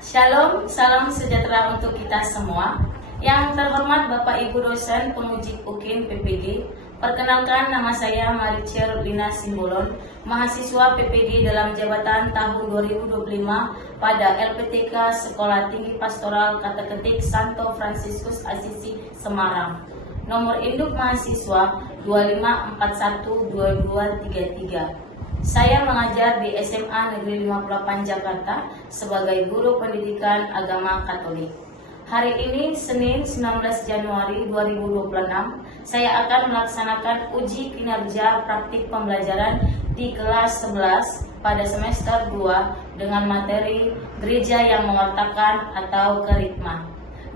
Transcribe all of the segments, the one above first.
Shalom, salam sejahtera untuk kita semua. Yang terhormat Bapak Ibu dosen penguji UKIN PPG, perkenalkan nama saya Marichel Lina Simbolon, mahasiswa PPG dalam jabatan tahun 2025 pada LPTK Sekolah Tinggi Pastoral Kata Ketik Santo Fransiskus Asisi Semarang. Nomor induk mahasiswa 25412233. Saya mengajar di SMA Negeri 58 Jakarta sebagai guru pendidikan agama Katolik. Hari ini Senin 19 Januari 2026, saya akan melaksanakan uji kinerja praktik pembelajaran di kelas 11 pada semester 2 dengan materi gereja yang mewartakan atau kerikmah.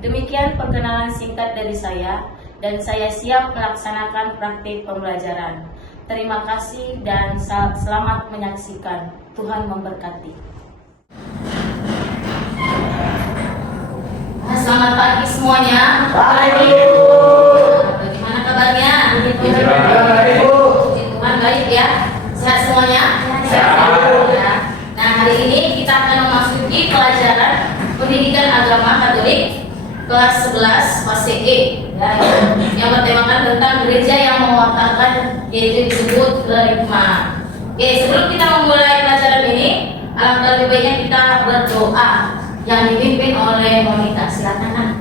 Demikian perkenalan singkat dari saya, dan saya siap melaksanakan praktik pembelajaran. Terima kasih dan selamat menyaksikan. Tuhan memberkati. Selamat pagi semuanya. Pagi. Bagaimana kabarnya? Baik. Puji Tuhan, baik ya. Sehat semuanya? Sehat. Ya. Nah, hari ini kita akan memasuki pelajaran pendidikan agama Katolik kelas 11 fase E, ya, yang bertemakan tentang gereja yang mewartakan, yaitu disebut kerikmah. Oke, sebelum kita memulai pelajaran ini, alangkah lebih baiknya kita berdoa yang dipimpin oleh Monica. Silakan, Nak.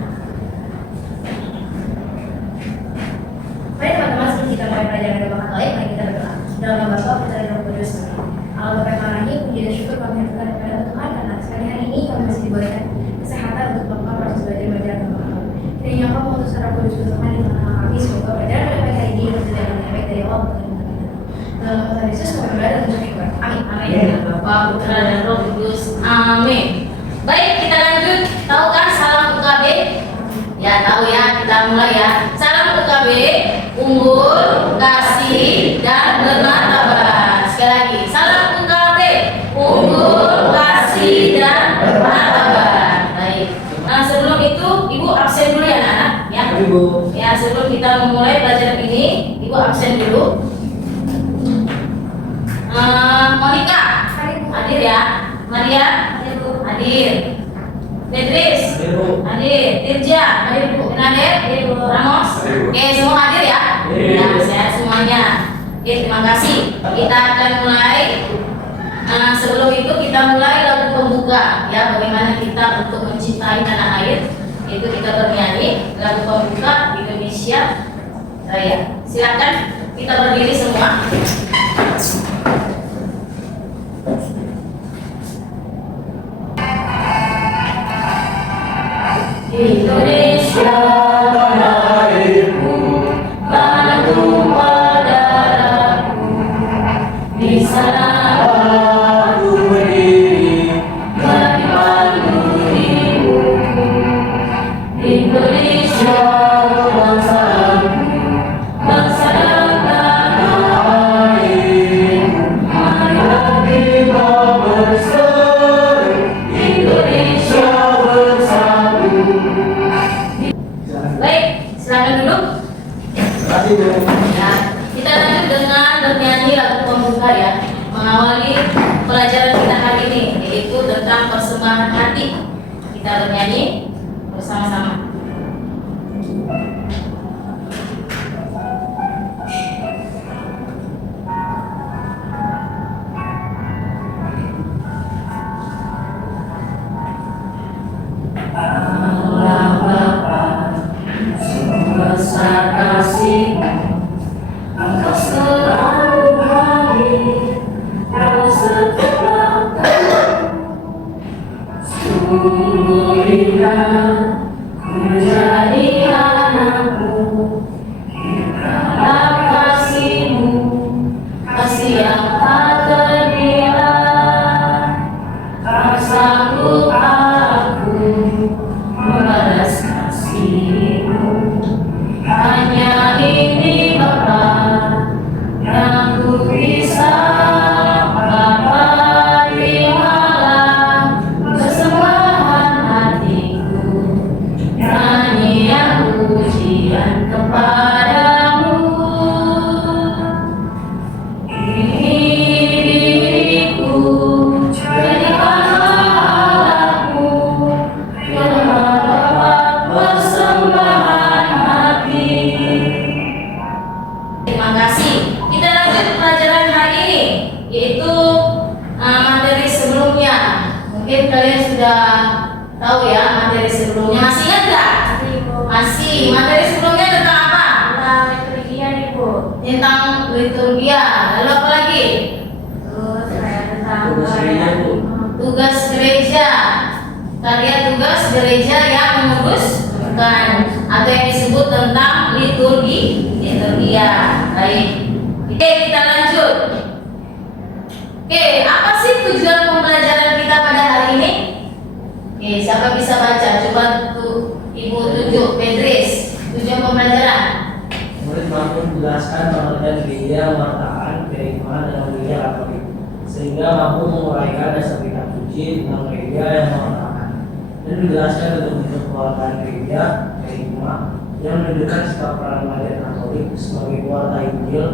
Baik teman-teman, sebelum kita mulai pelajaran agama Katolik, mari kita berdoa. Dalam nama Bapa, Putra dan Roh Kudus. Allah Bapa yang Maha, puji dan syukur kami haturkan kepada Tuhan karena sekali hari ini kami masih diberikan kesehatan untuk melakukan proses belajar agama Katolik. Kiranya Engkau mengutus Roh Kudus Tuhan di tengah-tengah kami, semoga pelajaran pada pagi hari ini berjalan dengan baik dari Allah dan kita. Dalam nama Tuhan Yesus kami berdoa dan mengucap syukur. Amin. Amin. Bapa, Putra dan Roh Kudus. Amin. Baik, kita lanjut. Tahu kan salam UKB? Ya, tahu ya. Kita mulai ya. Salam UKB, unggul, kasih, dan bermartabat. Sekali lagi, salam UKB, unggul, kasih, dan bermartabat. Baik. Nah, sebelum itu, Ibu absen dulu ya, anak. Ya. Ibu. Ya, sebelum kita memulai pelajaran ini, Ibu absen dulu. Monica, hadir ya. Maria, hadir. Beatrice, hadir. Tirja, hadir Bu. Nader, Ramos, oke, semua hadir ya. Ya, sehat semuanya. Oke, terima kasih. Kita akan mulai. Sebelum itu kita mulai lagu pembuka ya, bagaimana kita untuk mencintai tanah air. Itu kita bernyanyi lagu pembuka Indonesia Raya. Silakan kita berdiri semua. Indonesia tanah airku, tanah tumpah darahku, di sana Aku berdiri berimanku ibuku. Indonesia bangsaku, bangsa dan tanah airku, marilah kita berseru, Indonesia bersatu. Baik, silakan duduk. Terima kasih Bu. Ya, kita lanjut dengan bernyanyi lagu pembuka ya, mengawali pelajaran kita hari ini, yaitu tentang persembahan hati. Kita bernyanyi bersama-sama. Allah Bapa, besar kasih-Mu, Engkau selalu hadir dalam setiap kami. Sungguh indah ku menjadi anak-Mu, dalam kasih-Mu, kasih yang tak ternilai. Tak sanggup aku membalas kasih-Mu, hanya ini Bapa yang ku bisa. Bapa, terimalah kesembahan hatiku, nyanyian pujian kepadamu. Ini diriku, jadikanlah aku Mungkin kalian sudah tahu ya materi sebelumnya. Masih ingat nggak? Masih. Materi sebelumnya tentang apa? Tentang liturgia nih Bu. Tentang liturgia. Lalu apa lagi? Terus kayak tentang Tugas gereja, Bu. Tugas gereja. Karya tugas gereja yang menguruskan atau yang disebut tentang liturgia. Baik. Oke, kita lanjut. Oke, apa sih tujuan pembelajaran kita pada hari ini? Oke, siapa bisa baca? Coba tuh Ibu tunjuk, Pedris. Tujuan pembelajaran. Murid mampu menjelaskan pengertian gereja, mewartakan keikmanan dalam gereja Katolik, sehingga mampu menguraikan dasar kitab suci tentang gereja yang mewartakan, dan menjelaskan bentuk-bentuk pewartaan gereja, keikmanan yang menunjukkan sikap peran Maria Katolik sebagai pewarta Injil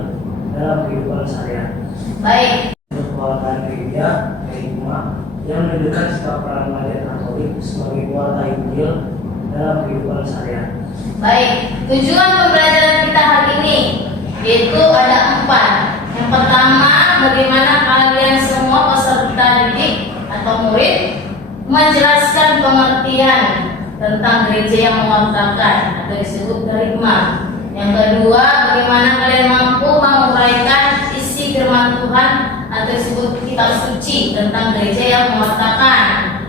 dalam kehidupan sehari-hari. Baik. Bentuk pewartaan gereja, keikmanan yang menunjukkan sikap peran Maria Katolik sebagai pewarta Injil dalam kehidupan sehari-hari. Baik, tujuan pembelajaran kita hari ini yaitu ada 4. Yang pertama, bagaimana kalian semua peserta didik atau murid menjelaskan pengertian tentang gereja yang mewartakan atau disebut kerigma. Yang kedua, bagaimana kalian mampu menguraikan isi firman Tuhan atau disebut kitab suci tentang gereja yang mewartakan.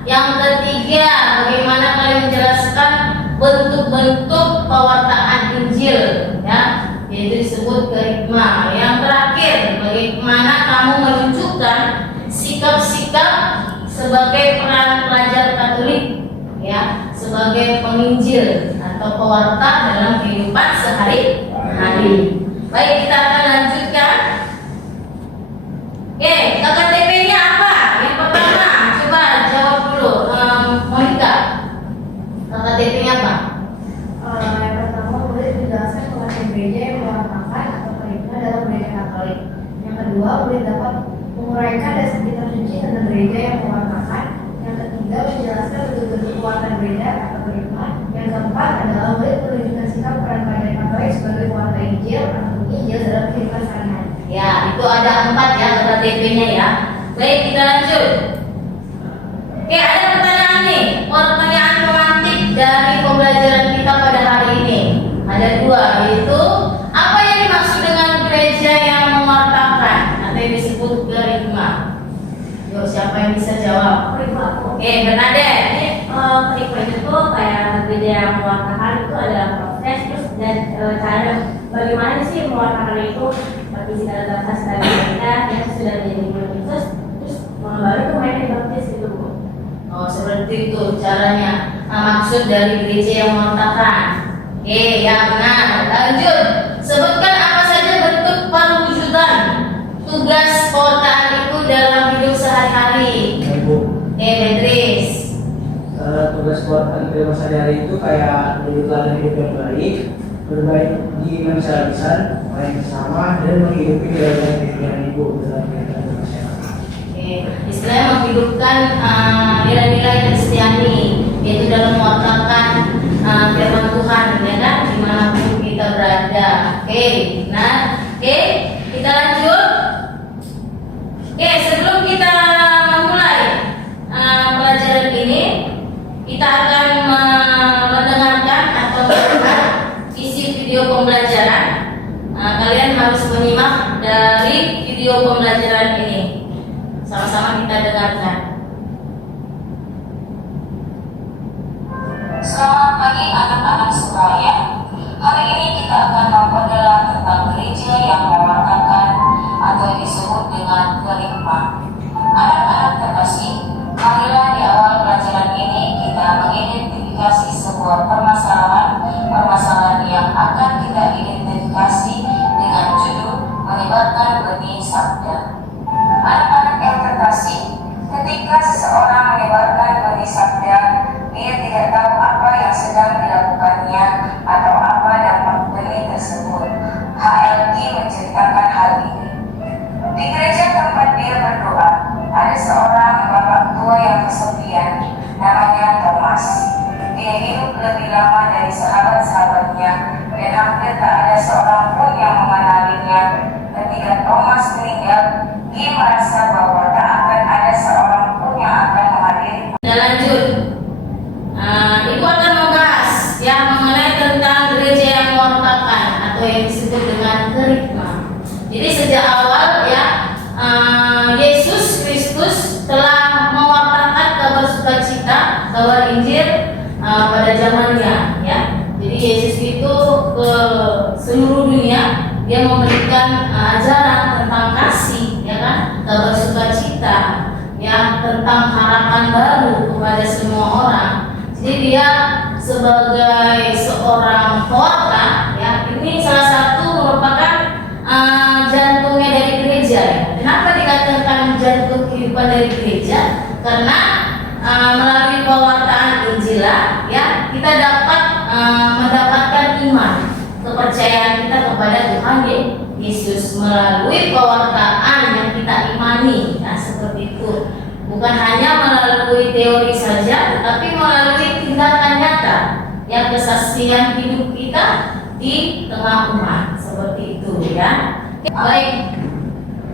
Yang ketiga, bagaimana kalian menjelaskan bentuk-bentuk pewartaan Injil, ya, yaitu disebut kerigma. Yang terakhir, bagaimana kamu menunjukkan sikap-sikap sebagai peran pelajar Katolik, ya, sebagai penginjil atau pewarta dalam kehidupan sehari-hari. Baik, kita akan lanjutkan. Oke, KKTP-nya apa? Yang pertama, coba jawab dulu, Monica. KKTP-nya apa? Yang pertama murid menjelaskan pengertian gereja yang mewartakan atau kerigma dalam gereja Katolik. Yang kedua, murid dapat menguraikan dasar kitab suci tentang gereja yang mewartakan. Yang ketiga, menjelaskan bentuk-bentuk pewartaan gereja atau kerigma. Yang keempat adalah murid menunjukkan sikap peran pelajar Katolik sebagai pewarta Injil atau penginjil dalam kehidupan sehari-hari. Ya, itu ada 4 ya KKTP-nya ya. Baik, kita lanjut. Oke, ada pertanyaan nih, pertanyaan pemantik dari pembelajaran kita pada hari ini. Ada 2, yaitu apa yang dimaksud dengan gereja yang mewartakan atau yang disebut kerigma? Yuk, siapa yang bisa jawab? Oke, Bernadette. Kerigma itu kayak gereja yang mewartakan itu adalah proses terus dan cara bagaimana sih mewartakan itu bagi segala bangsa kita yang sudah menjadi murid Yesus terus baru itu mereka dibaptis gitu Bu. Oh, seperti itu caranya. Maksud dari gereja yang mewartakan. Oke, yang benar. Lanjut. Sebutkan apa saja bentuk perwujudan tugas pewartaan itu dalam hidup sehari-hari. Ibu, Beatrice. tugas pewartaan kehidupan sehari-hari itu kayak menjadi teladan hidup yang baik, berbaik di manusia lisan, baik bersama, dan menghidupi nilai-nilai kehidupan ibu dalam kehidupan masyarakat. Oke, istilahnya menghidupkan nilai-nilai Kristiani, yaitu dalam mewartakan firman Tuhan, ya kan, dimanapun kita berada. Oke, nah, oke, kita lanjut. Oke, sebelum kita memulai pelajaran ini, kita akan mendengarkan atau melihat isi video pembelajaran. Kalian harus menyimak dari video pembelajaran ini. Sama-sama kita dengarkan. Selamat pagi anak-anak sekalian. Hari ini kita akan memperdalam tentang gereja yang mewartakan atau disebut dengan kerigma. Anak-anak terkasih, marilah di awal pelajaran ini kita mengidentifikasi sebuah permasalahan yang akan kita identifikasi dengan judul menyebarkan benih sabda. Anak-anak yang terkasih, ketika seseorang menyebarkan benih sabda, dia tidak tahu apa yang sedang dilakukannya atau apa dampak benih tersebut. HLG menceritakan hal ini. Di gereja tempat dia berdoa, ada seorang bapak tua yang kesepian, namanya Thomas. Dia hidup lebih lama dari sahabat-sahabatnya dan hampir tak ada seorang pun yang mengenalinya. Ketika Thomas meninggal, dia merasa bahwa tak akan ada seorang pun yang akan terakhir. Kita lanjut. Ibu akan membahas yang mengenai tentang gereja yang mewartakan atau yang disebut dengan kerikma. Jadi sejak awal ya Yesus Kristus telah mewartakan kabar sukacita, kabar Injil pada zamannya ya. Jadi Yesus itu ke seluruh dunia, dia memberikan ajaran tentang kasih ya kan, kabar sukacita ya, tentang harapan baru kepada semua orang. Jadi dia sebagai seorang pewarta ya, ini salah satu merupakan jantungnya dari gereja ya. Kenapa dikatakan jantung kehidupan dari gereja? Karena melalui pewartaan Injil ya, kita dapat mendapatkan iman, kepercayaan kita kepada Tuhan Yesus melalui pewartaan yang kita imani ya, seperti itu. Bukan hanya melalui teori saja, tetapi melalui tindakan nyata yang kesaksian hidup kita di tengah umat, seperti itu ya. Baik,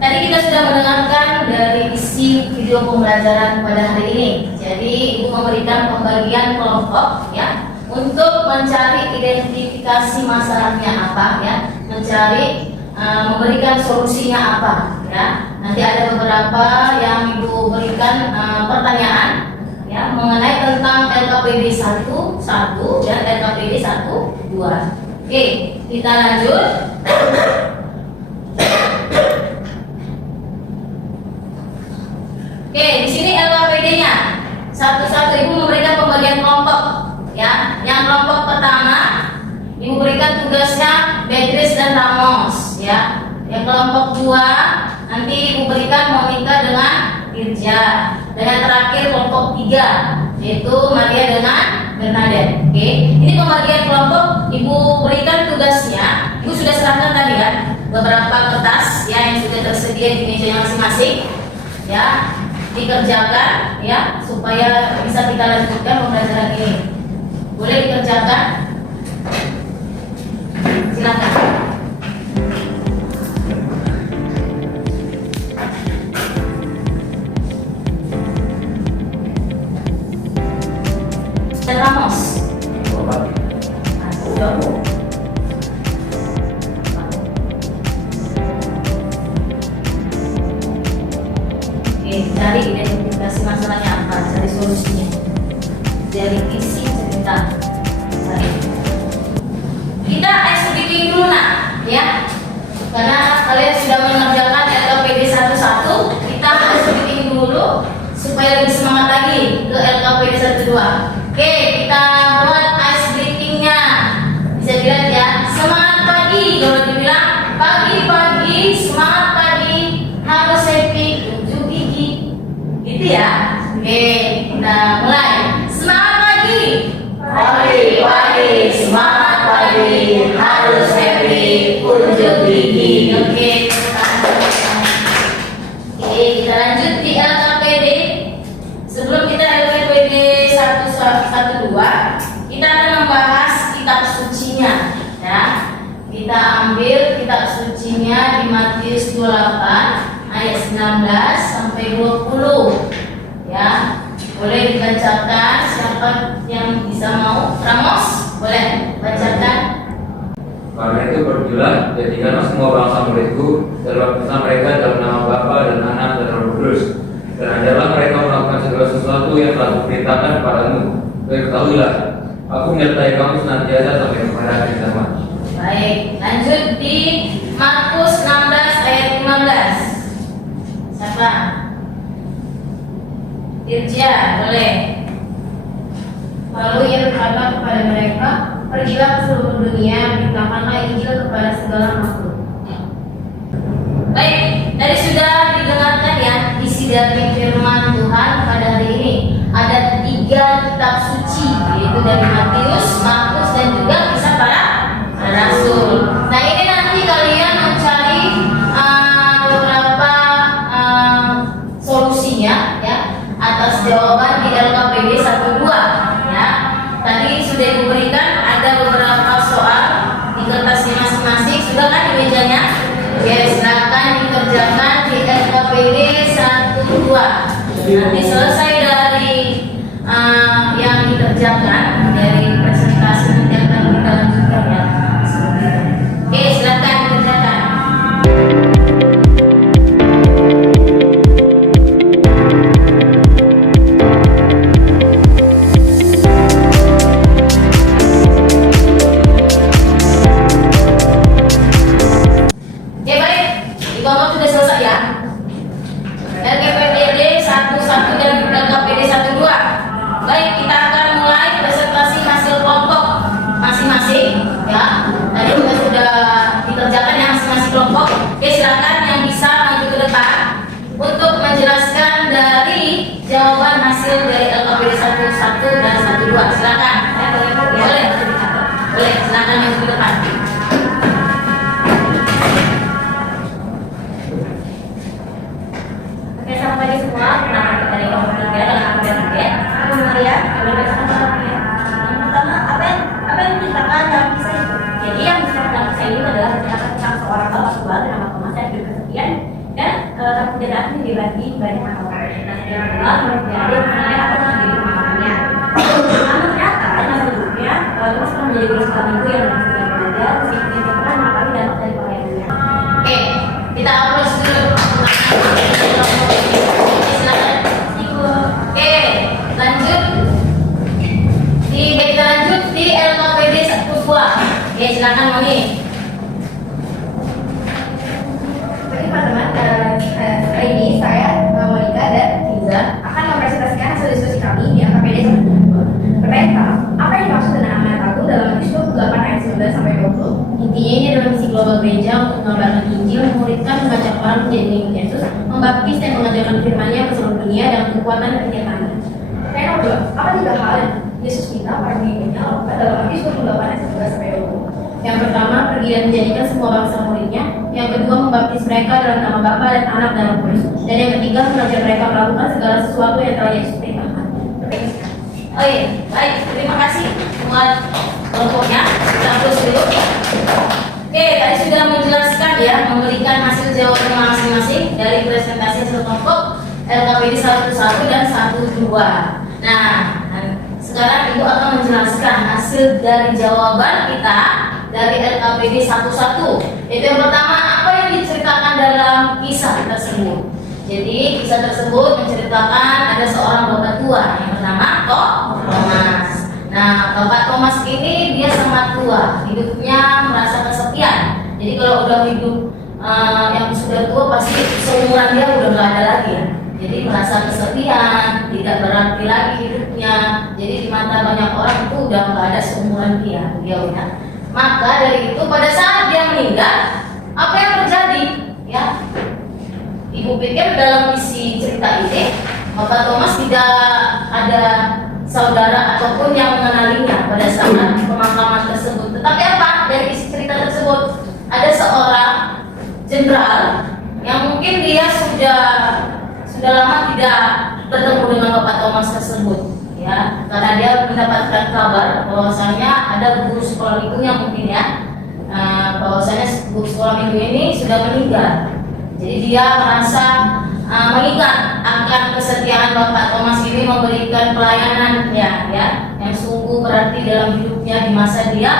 tadi kita sudah mendengarkan dari isi video pembelajaran pada hari ini. Jadi Ibu memberikan pembagian kelompok ya, untuk mencari identifikasi masalahnya apa ya, mencari memberikan solusinya apa ya. Nanti ada beberapa yang Ibu berikan pertanyaan ya mengenai tentang LKPD 1 dan LKPD 1 2. Oke, kita lanjut. Oke, di sini LKPD-nya satu-satu Ibu memberikan pembagian kelompok ya. Yang kelompok pertama Ibu berikan tugasnya Beatrice dan Ramos ya. Yang kelompok 2 nanti Ibu berikan Monica dengan Irja. Dan yang terakhir kelompok 3 yaitu Maria dengan Bernadette. Oke, ini pembagian kelompok. Ibu berikan tugasnya. Ibu sudah serahkan tadi kan beberapa kertas ya yang sudah tersedia di meja masing-masing ya, dikerjakan ya supaya bisa kita lanjutkan pembelajaran ini. Boleh dikerjakan? Silakan. Dan Ramos. Sudah Bu. Oke, cari identifikasi masalahnya apa, cari solusinya, dari isi cerita. Kita ice breaking dulu nak, ya, karena kalian sudah mengerjakan LKPD 1 kita ice breaking dulu supaya lebih semangat lagi ke LKPD 1 2. Oke, kita buat ice breakingnya. Bisa dilihat ya, semangat pagi. Kalau dibilang pagi-pagi, semangat pagi, harus happy, unjuk gigi, gitu ya. Oke, kita mulai. Semangat pagi. Pagi-pagi, semangat pagi, harus happy, unjuk gigi. Oke, kita lanjut di LKPD. Sebelum kita LKPD 1 2, kita akan membahas kitab sucinya ya. Kita ambil kitab sucinya di Matius 28 ayat 19 sampai 20 ya. Boleh dibacakan, siapa yang bisa mau? Ramos, boleh bacakan. Karena itu berjulah, jadikanlah semua bangsa muridku, dan baptislah mereka dalam nama Bapa dan Anak dan Roh Kudus. Dan ajarlah mereka melakukan segala sesuatu yang telah kuperintahkan kepadamu. Ketahuilah, aku menyertai kamu senantiasa sampai kepada akhir zaman. Baik, lanjut di Markus 16 ayat 15. Siapa? Irja, boleh. Lalu ia berkata kepada mereka, pergilah ke seluruh dunia, beritakanlah Injil kepada segala makhluk. Baik, tadi sudah didengarkan ya isi dari firman Tuhan pada hari ini. Ada 3 kitab suci, yaitu dari Matius, Markus, dan juga kisah para rasul. Nah ini nanti kalian mencari beberapa solusinya ya atas jawaban di LKPD 1 2 ya. Tadi sudah diberikan ada beberapa soal di kertasnya masing-masing, sudah kan di mejanya? Ya, silakan dikerjakan di LKPD 1 2. Nanti selesai dari dikerjakan dari presentasi nanti akan kita lanjutkan ya. Seperti itu. Oke, silakan dikerjakan. Oke, baik. Ibu-ibu sudah selesai ya. LKPD 11 dan LKPD 12. Baik, kita akan mulai presentasi hasil kelompok masing-masing ya. Tadi kita sudah dikerjakan yang masing-masing kelompok. Oke, silakan yang bisa maju ke depan untuk menjelaskan dari jawaban hasil dari LKPD 11 dan 12. Silakan. Boleh. Boleh, silakan maju ke depan. Oke, selamat pagi semua. Perkenalkan kita dari kelompok 3 dalam kelompok 3. Aku Maria, kami bersama ya. Yang pertama, apa yang diceritakan dalam kisah itu? Jadi yang diceritakan dalam kisah ini adalah cerita tentang seorang bapak tua bernama Thomas yang hidup kesepian dan kemudian ini dibagi banyak orang. Nah, yang kedua menjadi mengenai apa yang menjadi pemahamannya. Namun ternyata dalam hidupnya Thomas pernah menjadi guru sekolah minggu yang sering belajar, sering pernah mengakali dampak dari pelayanannya. Oke, kita approach dulu. Oke, lanjut. Kita lanjut di LKPD 12. Oke, silakan Moni. Oke teman-teman, hari ini saya, Monica dan Tiza akan mempresentasikan hasil diskusi kami di LKPD 1. Pertama, apa yang dimaksud dengan amanat agung dalam Matius 28 ayat 19 sampai 20? Intinya ini adalah misi global gereja untuk mengabarkan Injil, memuridkan, mengajak orang menjadi pengikut Yesus, membaptis dan mengajarkan firman-Nya ke seluruh dunia dengan kekuatan dan kenyataannya. Pertama, apa 3 hal yang Yesus minta para pengikutnya lakukan dalam Matius 28 ayat 19 sampai 20? Yang pertama, pergi dan menjadikan semua bangsa muridnya. Yang kedua, membaptis mereka dalam nama Bapa dan Anak dan Roh Kudus. Dan yang ketiga, mengajar mereka melakukan segala sesuatu yang telah Yesus perintahkan. Oh iya, baik. Terima kasih buat kelompoknya. Kita terus dulu. Oke, tadi sudah menjelaskan ya, memberikan hasil jawabannya masing-masing dari presentasi hasil kelompok LKPD 11 dan 12. Nah, sekarang Ibu akan menjelaskan hasil dari jawaban kita dari LKPD 11. Itu yang pertama, apa yang diceritakan dalam kisah tersebut. Jadi kisah tersebut menceritakan ada seorang bapak tua. Yang pertama, Thomas. Nah, bapak Thomas ini dia sangat tua, hidupnya merasa kesepian. Jadi kalau udah hidup yang sudah tua pasti seumuran dia udah nggak ada lagi ya. Jadi merasa kesepian, tidak berarti lagi hidupnya. Jadi di mata banyak orang itu udah nggak ada seumuran dia udah. Maka dari itu pada saat dia meninggal, apa yang terjadi? Ya, Ibu pikir dalam isi cerita ini, Bapak Thomas tidak ada saudara ataupun yang mengenalinya pada saat pemakaman tersebut. Tetapi apa? Dari isi cerita tersebut ada seorang jenderal yang mungkin dia sudah lama tidak bertemu dengan Bapak Thomas tersebut, ya, karena dia mendapatkan kabar bahwasanya ada guru sekolah minggunya mungkin ya, bahwasanya guru sekolah minggu ini sudah meninggal. Jadi dia merasa mengingat akan kesetiaan Bapak Thomas ini memberikan pelayanan ya, yang sungguh berarti dalam hidupnya di masa dia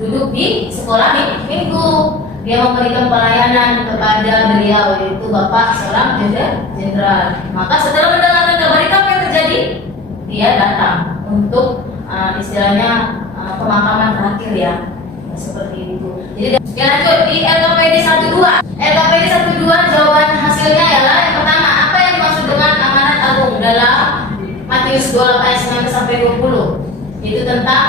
duduk di sekolah minggu. Dia memberikan pelayanan kepada beliau, yaitu Bapak seorang jenderal. Maka setelah mendengarkan kabar itu apa yang terjadi? Dia datang untuk istilahnya pemakaman terakhir ya, seperti itu. Jadi lanjut di LKPD 12. LKPD 12 jawaban hasilnya adalah yang pertama, apa yang dimaksud dengan amanat agung dalam Matius 28 ayat 19 sampai 20? Itu tentang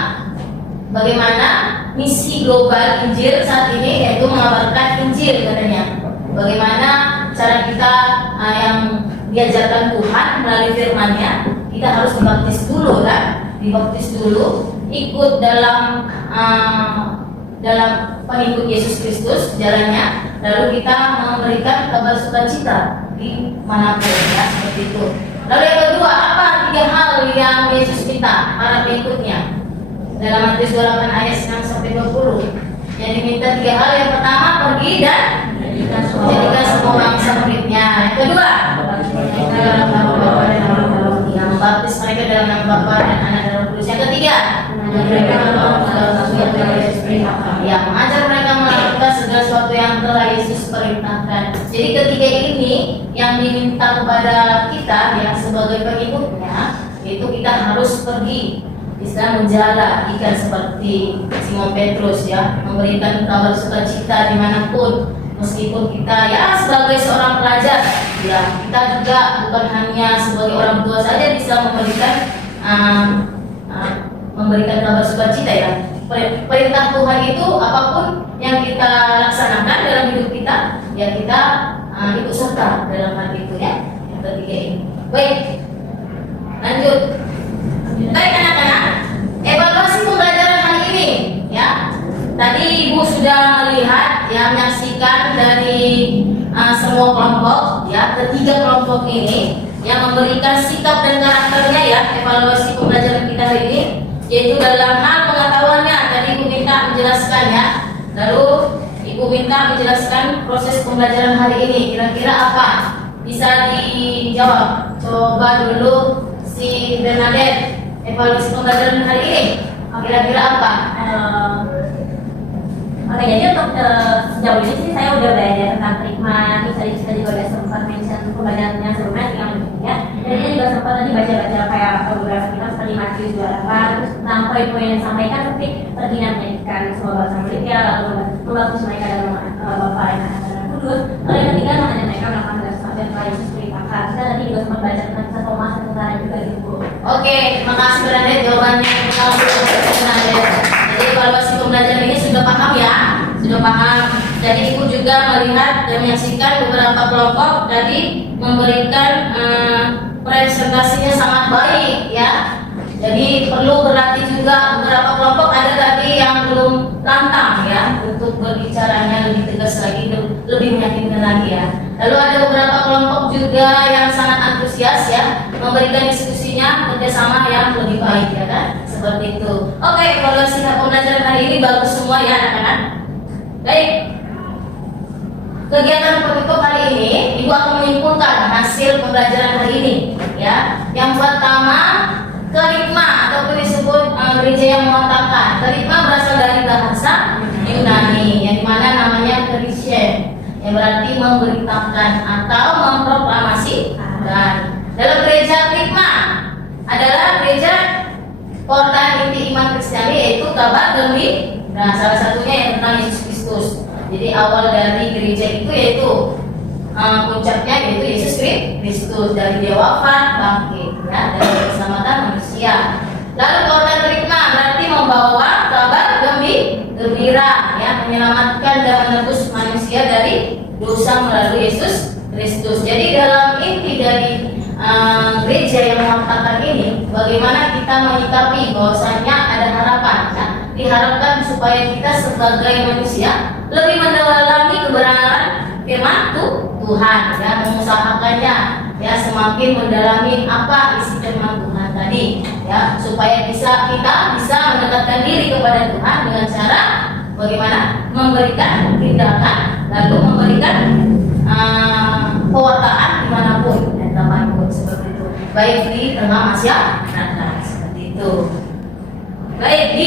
bagaimana misi global Injil saat ini, yaitu mengabarkan Injil katanya. Bagaimana cara kita yang diajarkan Tuhan melalui firman-Nya, kita harus dibaptis dulu kan? Dibaptis dulu, ikut dalam pengikut Yesus Kristus jalannya, lalu kita memberikan kabar sukacita di manapun ya, seperti itu. Lalu yang kedua, apa 3 hal yang Yesus minta para pengikutnya dalam Matius 28 ayat 9 sampai 20? Yang diminta 3 hal, yang pertama pergi dan jadikan semua bangsa muridnya. Yang kedua, yang membaptis mereka dalam nama Bapa dan Anak dan Roh Kudus. Yang ketiga, ya, mengajar mereka melakukan segala sesuatu yang telah Yesus perintahkan. Jadi ketiga ini yang diminta kepada kita yang sebagai pengikutnya, yaitu kita harus pergi, bisa menjala ikan seperti Simon Petrus ya, memberikan kabar sukacita dimanapun. Meskipun kita ya sebagai seorang pelajar, ya kita juga bukan hanya sebagai orang tua saja bisa memberikan kabar sukacita ya. Perintah Tuhan itu apapun yang kita laksanakan dalam hidup kita, ya kita ikut serta dalam hal itu ya. Yang ketiga ini. Baik, lanjut. Baik anak-anak, evaluasi pembelajaran hari ini ya. Tadi Ibu sudah melihat ya, menyaksikan dari semua kelompok ya, ketiga kelompok ini yang memberikan sikap dan karakternya ya, evaluasi pembelajaran kita hari ini, yaitu dalam hal pengetahuannya. Tadi Ibu minta menjelaskan ya, lalu Ibu minta menjelaskan proses pembelajaran hari ini kira-kira apa, bisa dijawab. Coba dulu si Bernadette, evaluasi pembelajaran hari ini kira-kira apa? Oke, jadi untuk sejauh ini sih saya udah belajar tentang treatment, tadi kita juga udah sempat mention pembelajarannya sebelumnya yang ya. Dan kita juga sempat tadi baca-baca kayak beberapa kitab seperti Matius 28, terus tentang poin-poin yang disampaikan seperti pergi dan menyanyikan semua bahasa murid ya, lalu membaptis mereka dalam Bapa dan Anak dan Roh Kudus. Lalu yang ketiga mengajar mereka melakukan tugas seperti yang telah Yesus perintahkan. Kita tadi juga sempat baca tentang kisah Thomas dan tentara juga gitu. Oke, makasih Bernadette jawabannya. Jadi evaluasi pembelajaran ini sudah paham ya? Sudah paham. Jadi Ibu juga melihat dan menyaksikan beberapa kelompok tadi memberikan presentasinya sangat baik ya. Jadi perlu berarti juga beberapa kelompok ada tadi yang belum lantang ya untuk berbicaranya lebih tegas lagi, lebih meyakinkan lagi ya. Lalu ada beberapa kelompok juga yang sangat antusias ya, memberikan diskusinya kerjasama yang lebih baik ya kan, seperti itu. Oke, evaluasi pembelajaran hari ini bagus semua ya anak-anak. Baik, kegiatan penutup hari ini Ibu akan menyimpulkan hasil pembelajaran hari ini ya. Yang pertama, kerigma ataupun disebut gereja yang mewartakan. Kerigma berasal dari bahasa Yunani yang dimana namanya kerisien, yang berarti memberitakan atau memproklamasikan. Dalam gereja kerigma adalah gereja portal inti iman Kristiani, yaitu kabar gembira. Nah, salah satunya yang tentang Yesus Kristus. Jadi awal dari gereja itu yaitu puncaknya yaitu Yesus Kristus, dari dia wafat bangkit ya, dari keselamatan manusia. Lalu portal kerigma berarti membawa kabar gembira ya, menyelamatkan dan menebus manusia dari dosa melalui Yesus Kristus. Jadi dalam inti dari gereja yang mewartakan ini, bagaimana kita menyikapi bahwasanya ada harapan ya? Diharapkan supaya kita sebagai manusia lebih mendalami kebenaran firman Tuhan ya, mengusahakannya ya, semakin mendalami apa isi firman Tuhan tadi ya, supaya kita bisa mendekatkan diri kepada Tuhan dengan cara bagaimana? Memberikan tindakan, lalu memberikan pewartaan dimanapun dan kapanpun, seperti itu, baik di tengah masyarakat seperti itu. Baik,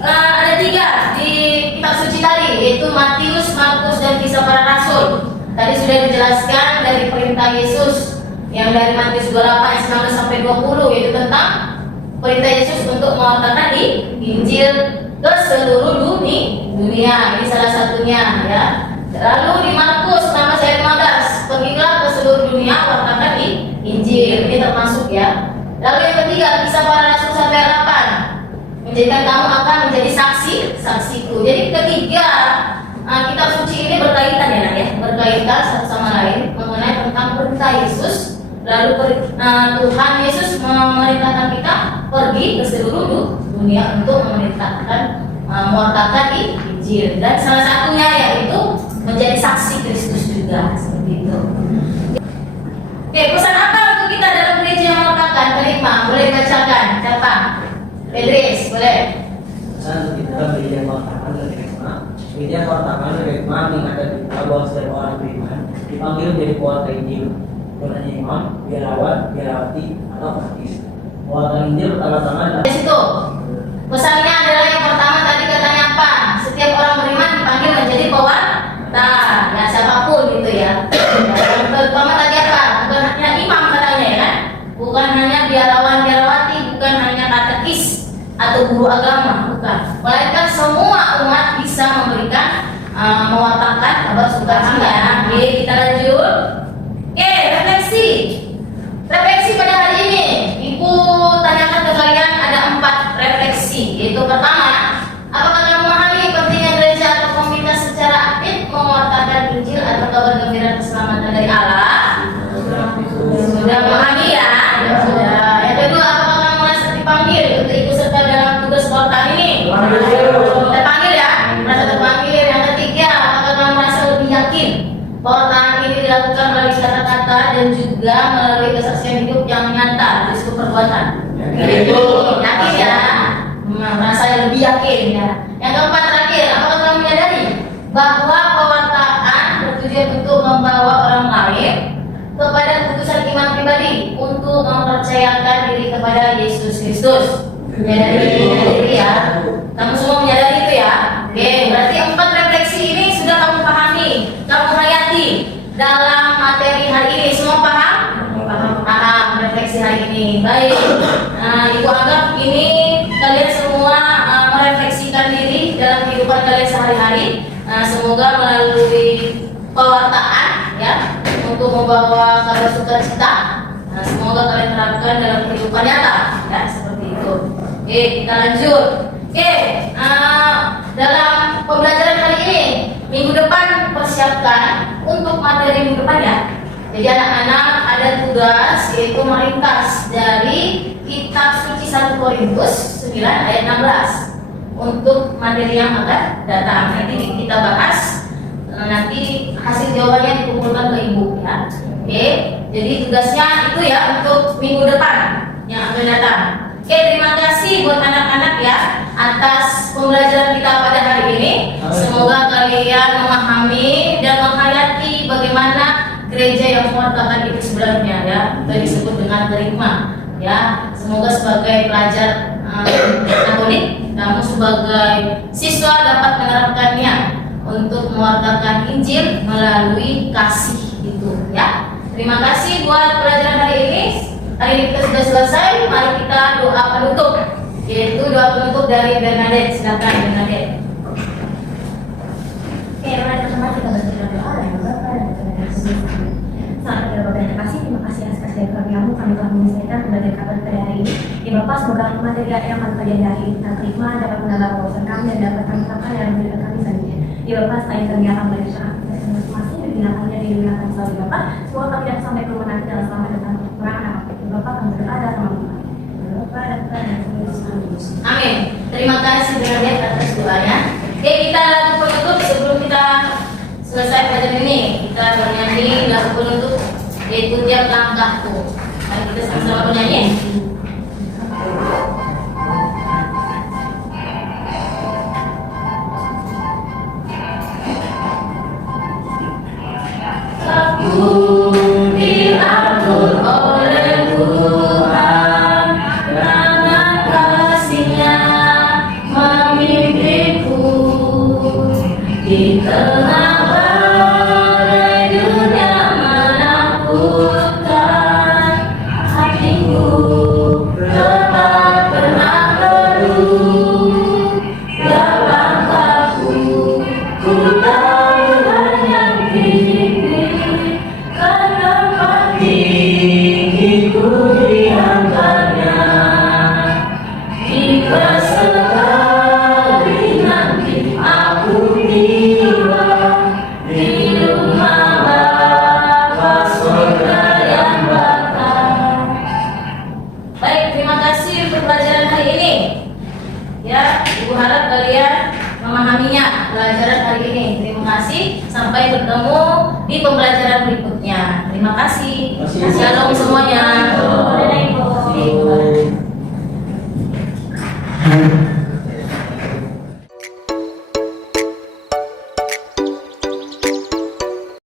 ada 3 di kitab suci tadi, yaitu Matius, Markus, dan Kisah Para Rasul. Tadi sudah dijelaskan dari perintah Yesus yang dari Matius 28 ayat 19 sampai 20, yaitu tentang perintah Yesus untuk mewartakan di Injil ke seluruh dunia. Ini salah satunya ya. Lalu di Markus 16 ayat 15, pergilah ke seluruh dunia, wartakan di Injil. Ini termasuk ya. Lalu yang ketiga, Kisah Para Rasul sampai 8, menjadikan kamu akan menjadi saksiku. Jadi ketiga kitab suci ini berkaitan ya nak ya, berkaitan satu sama lain mengenai tentang perintah Yesus. Lalu Tuhan Yesus memerintahkan kita pergi ke seluruh dunia untuk mewartakan Injil, dan salah satunya yaitu menjadi saksi Kristus juga, seperti itu. Oke, pesan apa untuk kita dalam gereja yang mewartakan? Terima, boleh bacakan siapa? Pedris, boleh. Pesan kita gereja yang mewartakan kerigma. Gereja yang mewartakan kerigma mengingatkan kita bahwa setiap orang beriman dipanggil menjadi pewarta Injil. bukan hanya imam, biarawan, biarawati, atau praktis. Membawakan Injil pertama-tama adalah Di situ pesannya adalah yang pertama tadi katanya apa? Setiap orang beriman dipanggil menjadi pewarta, ya siapapun gitu ya. Yang pertama tadi apa? Bukan hanya imam katanya ya kan? Bukan hanya biarawan biarawati, bukan hanya katekis atau guru agama, bukan. Melainkan semua umat bisa memberikan mewartakan kabar sukacita. Oke, kita lanjut. Oke, refleksi. Refleksi pada hari ini, Ibu tanyakan ke kalian ada 4 refleksi. Yaitu pertama, apakah kamu memahami pentingnya gereja atau komunitas secara aktif mewartakan Injil atau kabar gembira keselamatan dari Allah? Sudah memahami ya? Ya sudah. Yang kedua, apakah kamu merasa dipanggil untuk ikut serta dalam tugas pewartaan ini? Terpanggil ya? Merasa terpanggil. Yang ketiga, apakah kamu merasa lebih yakin pewartaan ini dilakukan melalui kata-kata dan juga melalui kesaksian hidup yang nyata, disebut perbuatan. Itu yakin ya, merasa lebih yakin ya. Yang keempat terakhir, apakah kamu menyadari bahwa pewartaan bertujuan untuk membawa orang lain kepada keputusan iman pribadi untuk mempercayakan diri kepada Yesus Kristus? Menyadari ya. Kamu semua menyadari itu ya. Oke, berarti 4 refleksi ini sudah kamu pahami, kamu hayati dalam materi hari ini. Semua paham? Paham refleksi hari ini. Baik. Nah, Ibu anggap ini kalian semua merefleksikan diri dalam kehidupan kalian sehari-hari. Semoga melalui pewartaan ya untuk membawa kabar sukacita. Semoga kalian terapkan dalam kehidupan nyata ya seperti itu. Oke, kita lanjut. Oke, dalam pembelajaran hari ini, minggu depan persiapkan untuk materi minggu depan ya. Jadi anak-anak ada tugas yaitu meringkas dari kitab suci 1 Korintus 9 ayat 16 untuk materi yang akan datang. Nanti kita bahas, nanti hasil jawabannya dikumpulkan ke ibu ya. Oke, jadi tugasnya itu ya untuk minggu depan yang akan datang. Oke, terima kasih buat anak-anak ya atas pembelajaran kita pada hari ini. Semoga kalian memahami dan menghayati bagaimana gereja yang mewartakan itu sebenarnya ya. Kita disebut dengan terima ya. Semoga sebagai pelajar Katolik, kamu sebagai siswa dapat menerapkannya untuk mewartakan Injil melalui kasih itu ya. Terima kasih buat pelajaran hari ini. Hari ini kita sudah selesai. Mari kita doa penutup, yaitu doa penutup dari Bernadette. Silakan Bernadette. Oke, mari teman-teman kita berdoa yang Bapa dan Putra dan Roh Kudus. Sangat berterima kasih, terima kasih atas kasih kamu kami telah menyelesaikan pembelajaran kabar pada hari ini. Ya Bapak, semoga materi yang kami pelajari hari ini kita terima dapat menambah wawasan kami dan dapat kami terapkan dalam hidup kami selanjutnya. Ya Bapak, selain kami akan belajar masing-masing dan digunakannya digunakan selalu Bapak. Semoga kami dapat sampai ke rumah nanti dalam selamat dan tanpa kekurangan apapun. Bapak kami berdoa dalam nama Bapa dan Putra dan Roh Kudus. Amin. Terima kasih Bernadette atas doanya. Oke, kita lagu penutup sebelum kita selesai pelajaran ini. Kita bernyanyi lagu penutup yaitu Tiap Langkahku. Mari kita sama-sama bernyanyi. Aku diatur oleh Tuhan, karena kasih-Nya memimpinku di tengah badai dunia menakutkan. Hatiku tetap tenang teduh, tiap langkahku ku tahu hanya Diri, karena hatiku diantaranya. Jika sekali nanti aku tiba di rumah Bapa surga yang bakal. Baik, terima kasih untuk pelajaran hari ini. Ya, Ibu harap kalian memahaminya pelajaran hari ini. Terima kasih. Sampai bertemu di pembelajaran berikutnya. Terima kasih. Shalom semuanya. Shalom.